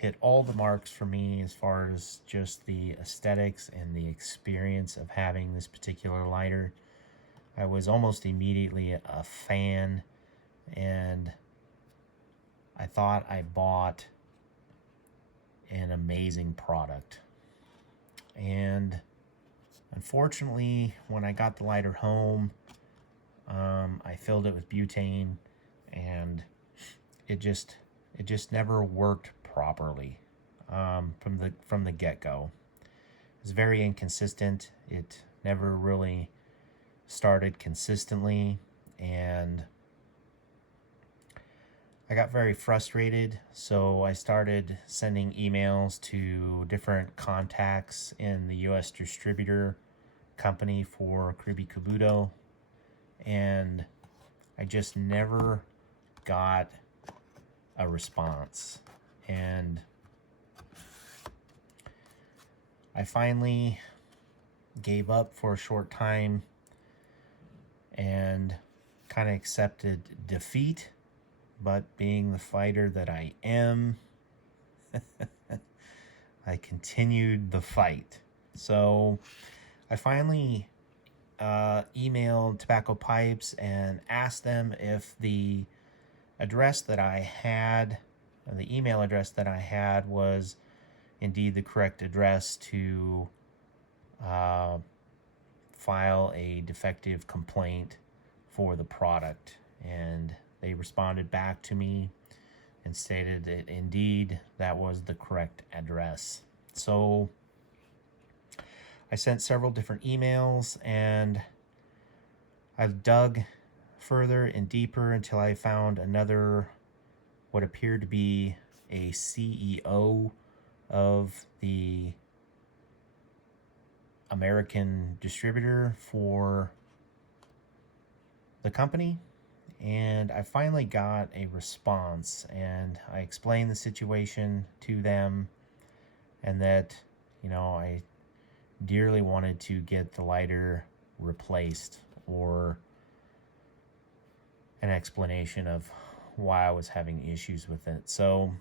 hit all the marks for me as far as just the aesthetics and the experience of having this particular lighter. I was almost immediately a fan, and I thought I bought an amazing product. And unfortunately, when I got the lighter home, I filled it with butane, and it just never worked properly from the get-go. It was very inconsistent. It never really started consistently, and I got very frustrated, so I started sending emails to different contacts in the US distributor company for Kiribi Kabuto, and I just never got a response. And I finally gave up for a short time and kind of accepted defeat. But being the fighter that I am, I continued the fight. So I finally emailed Tobacco Pipes and asked them if the address that I had, the email address that I had, was indeed the correct address to file a defective complaint for the product. And they responded back to me and stated that indeed that was the correct address. So I sent several different emails, and I've dug further and deeper until I found another, what appeared to be a CEO of the American distributor for the company. And I finally got a response, and I explained the situation to them, and that, I dearly wanted to get the lighter replaced, or an explanation of why I was having issues with it. So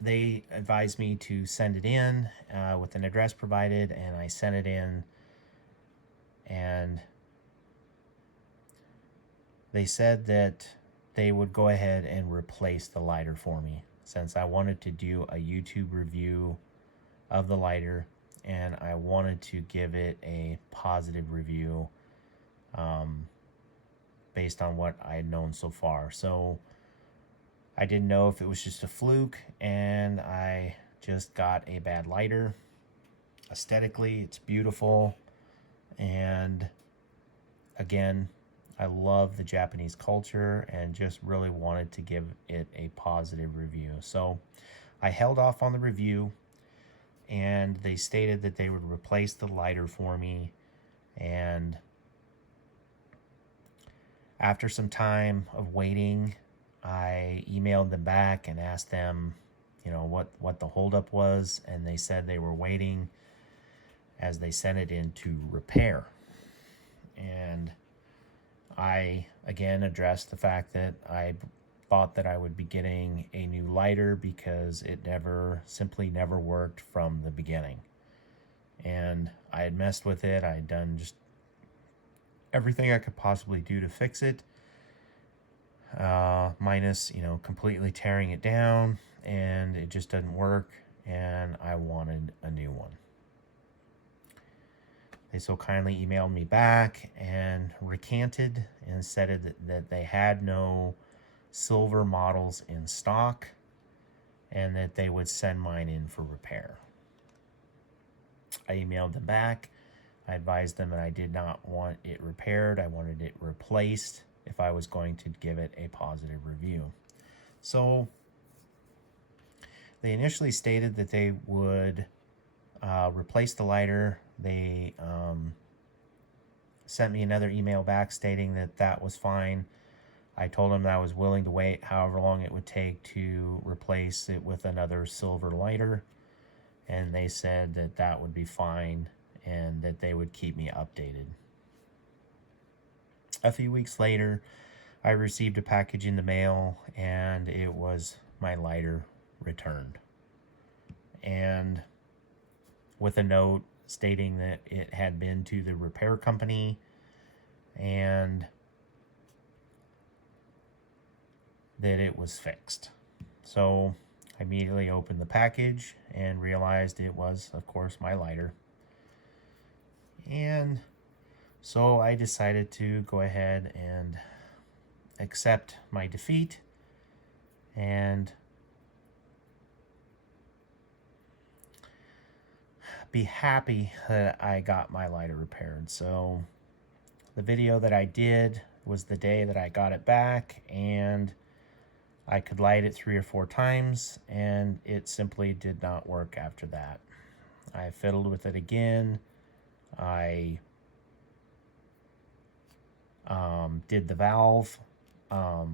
they advised me to send it in with an address provided, and I sent it in, and they said that they would go ahead and replace the lighter for me, since I wanted to do a YouTube review of the lighter, and I wanted to give it a positive review based on what I had known so far. So I didn't know if it was just a fluke and I just got a bad lighter. Aesthetically, it's beautiful, and again, I love the Japanese culture and just really wanted to give it a positive review. So I held off on the review, and they stated that they would replace the lighter for me. And after some time of waiting, I emailed them back and asked them, what the holdup was, and they said they were waiting as they sent it in to repair. And I again addressed the fact that I thought that I would be getting a new lighter because it simply never worked from the beginning. And I had messed with it. I had done just everything I could possibly do to fix it, minus, completely tearing it down, and it just doesn't work, and I wanted a new one. They so kindly emailed me back and recanted and said that they had no silver models in stock, and that they would send mine in for repair. I emailed them back. I advised them that I did not want it repaired. I wanted it replaced if I was going to give it a positive review. So they initially stated that they would replace the lighter. They sent me another email back stating that that was fine. I told them that I was willing to wait however long it would take to replace it with another silver lighter, and they said that that would be fine and that they would keep me updated. A few weeks later, I received a package in the mail, and it was my lighter returned, and with a note stating that it had been to the repair company and that it was fixed. So I immediately opened the package and realized it was, of course, my lighter. And so I decided to go ahead and accept my defeat and be happy that I got my lighter repaired. So the video that I did was the day that I got it back, and I could light it 3 or 4 times and it simply did not work after that. I fiddled with it again. I did the valve a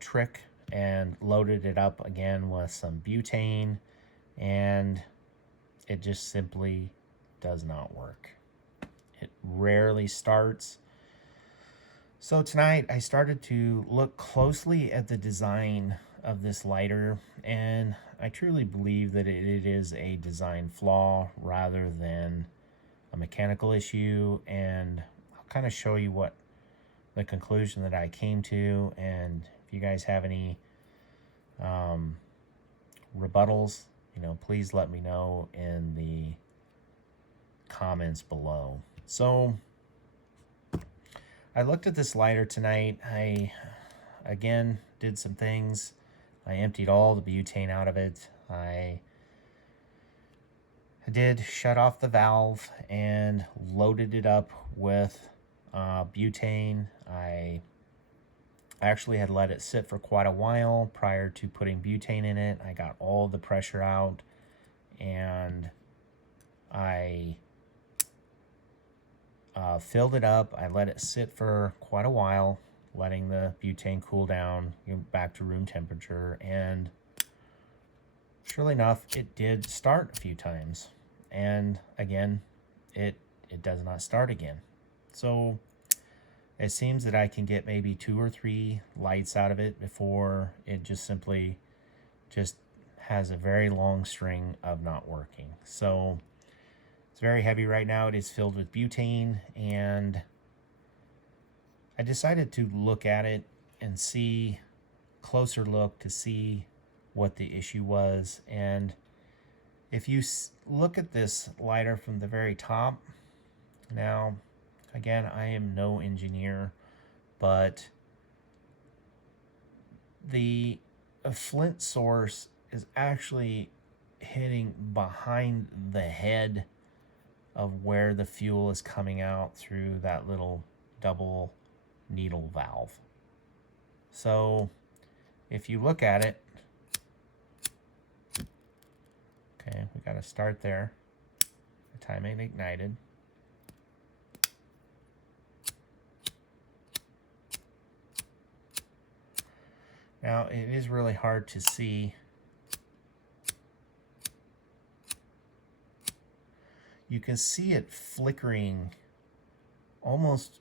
trick and loaded it up again with some butane, and it just simply does not work. It rarely starts. So tonight I started to look closely at the design of this lighter, and I truly believe that it is a design flaw rather than a mechanical issue, and I'll kind of show you what the conclusion that I came to, and if you guys have any rebuttals, please let me know in the comments below. So I looked at this lighter tonight. I again did some things. I emptied all the butane out of it. I did shut off the valve and loaded it up with butane. I actually had let it sit for quite a while prior to putting butane in it. I got all the pressure out, and I filled it up. I let it sit for quite a while, letting the butane cool down, back to room temperature, and surely enough, it did start a few times. And again, it does not start again. So it seems that I can get maybe 2 or 3 lights out of it before it just simply just has a very long string of not working. So it's very heavy right now. It is filled with butane, and I decided to look at it and see closer look to see what the issue was. And if you look at this lighter from the very top, now again, I am no engineer, but the flint source is actually hitting behind the head of where the fuel is coming out through that little double needle valve. So if you look at it, okay, we got to start there. The time it ignited. Now it is really hard to see. You can see it flickering almost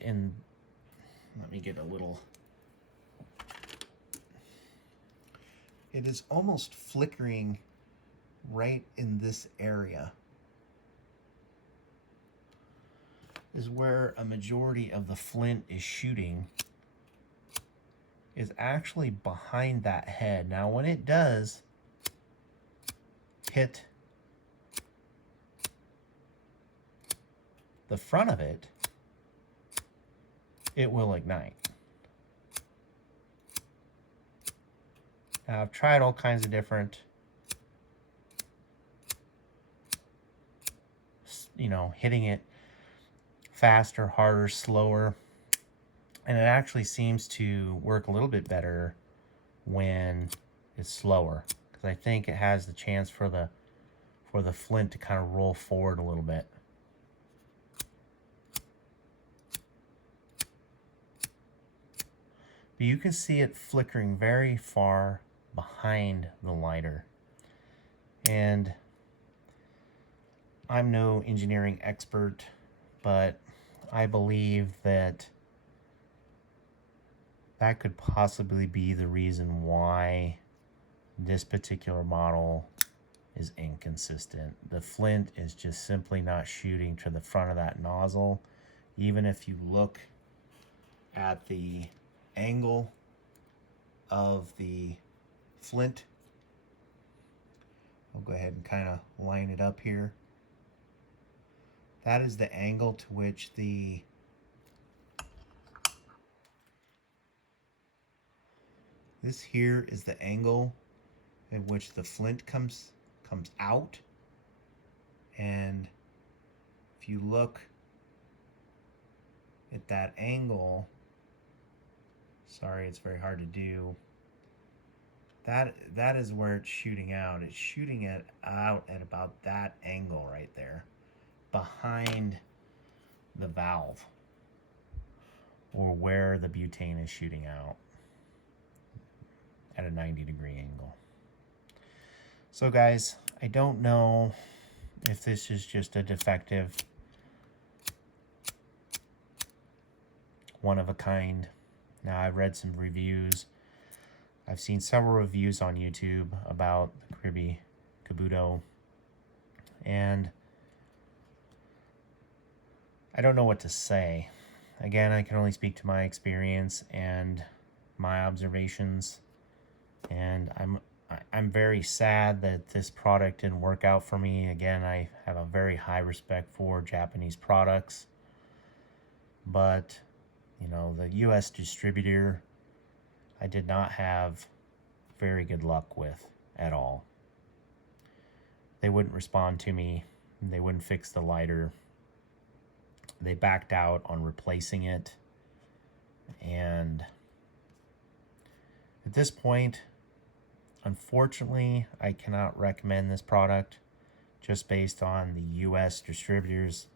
in, let me get a little, it is almost flickering right in this area is where a majority of the flint is shooting, is actually behind that head. Now when it does hit the front of it, it will ignite. Now I've tried all kinds of different, hitting it faster, harder, slower, and it actually seems to work a little bit better when it's slower, because I think it has the chance for the flint to kind of roll forward a little bit. But you can see it flickering very far behind the lighter. And I'm no engineering expert, but I believe that that could possibly be the reason why this particular model is inconsistent. The flint is just simply not shooting to the front of that nozzle. Even if you look at the angle of the flint, I'll go ahead and kind of line it up here. That is the angle to which this here is the angle at which the flint comes out. And if you look at that angle, sorry, it's very hard to do. That is where it's shooting out. It's shooting it out at about that angle right there, behind the valve, or where the butane is shooting out at a 90-degree angle. So guys, I don't know if this is just a defective, one of a kind. Now, I've read some reviews. I've seen several reviews on YouTube about the Kiribi Kabuto, and I don't know what to say. Again, I can only speak to my experience and my observations, and I'm very sad that this product didn't work out for me. Again, I have a very high respect for Japanese products, but you know, the US distributor, I did not have very good luck with at all. They wouldn't respond to me. They wouldn't fix the lighter. They backed out on replacing it. And at this point, unfortunately, I cannot recommend this product just based on the US distributors.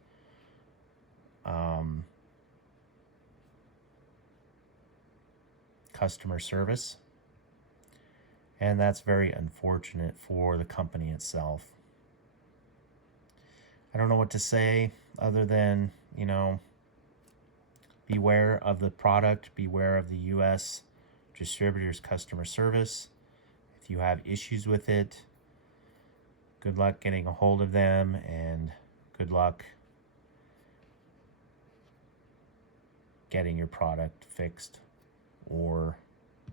Customer service, and that's very unfortunate for the company itself. I don't know what to say other than, you know, beware of the product, beware of the US distributor's customer service. If you have issues with it, good luck getting a hold of them, and good luck getting your product fixed or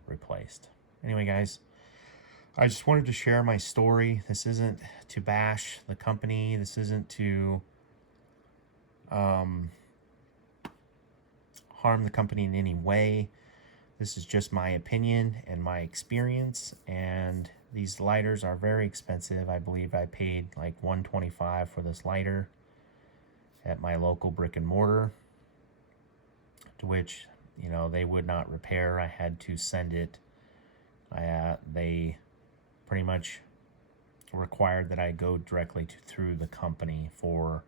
replaced. Anyway, guys, I just wanted to share my story. This isn't to bash the company. This isn't to harm the company in any way. This is just my opinion and my experience. And these lighters are very expensive. I believe I paid like $125 for this lighter at my local brick and mortar, to which, you know, they would not repair. I had to send it. They pretty much required that I go directly through the company for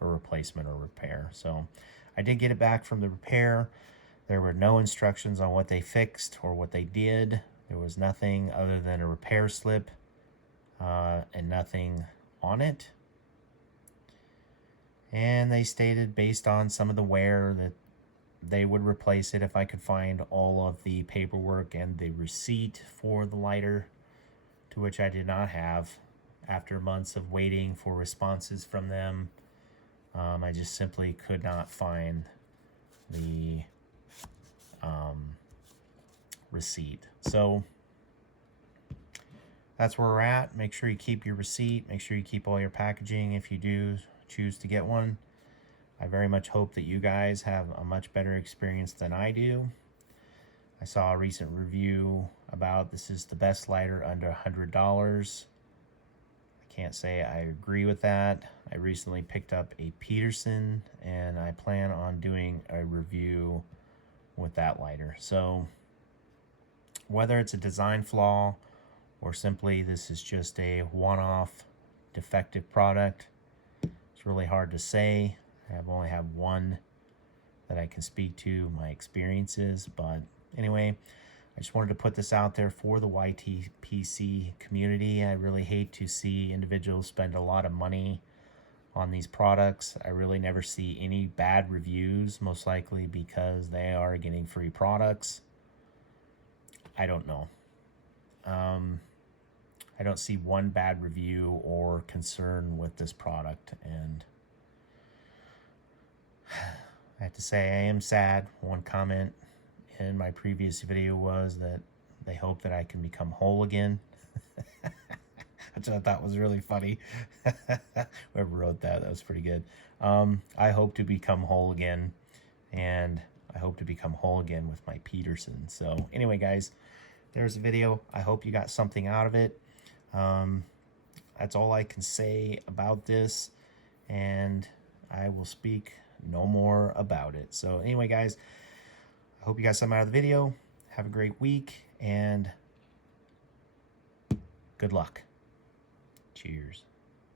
a replacement or repair. So I did get it back from the repair. There were no instructions on what they fixed or what they did. There was nothing other than a repair slip and nothing on it. And they stated, based on some of the wear, that they would replace it if I could find all of the paperwork and the receipt for the lighter, to which I did not have. After months of waiting for responses from them, I just simply could not find the receipt. So that's where we're at. Make sure you keep your receipt. Make sure you keep all your packaging if you do choose to get one. I very much hope that you guys have a much better experience than I do. I saw a recent review about this is the best lighter under $100. I can't say I agree with that. I recently picked up a Peterson, and I plan on doing a review with that lighter. So whether it's a design flaw or simply this is just a one-off defective product, it's really hard to say. I've only had one that I can speak to my experiences, but anyway, I just wanted to put this out there for the YTPC community. I really hate to see individuals spend a lot of money on these products. I really never see any bad reviews, most likely because they are getting free products. I don't know. I don't see one bad review or concern with this product, and I have to say I am sad. One comment in my previous video was that they hope that I can become whole again, which I thought was really funny. Whoever wrote that was pretty good. I hope to become whole again, and I hope to become whole again with my Peterson. So anyway, guys, there's the video. I hope you got something out of it. That's all I can say about this, and I will speak no more about it. So anyway, guys, I hope you got something out of the video. Have a great week, and good luck. Cheers.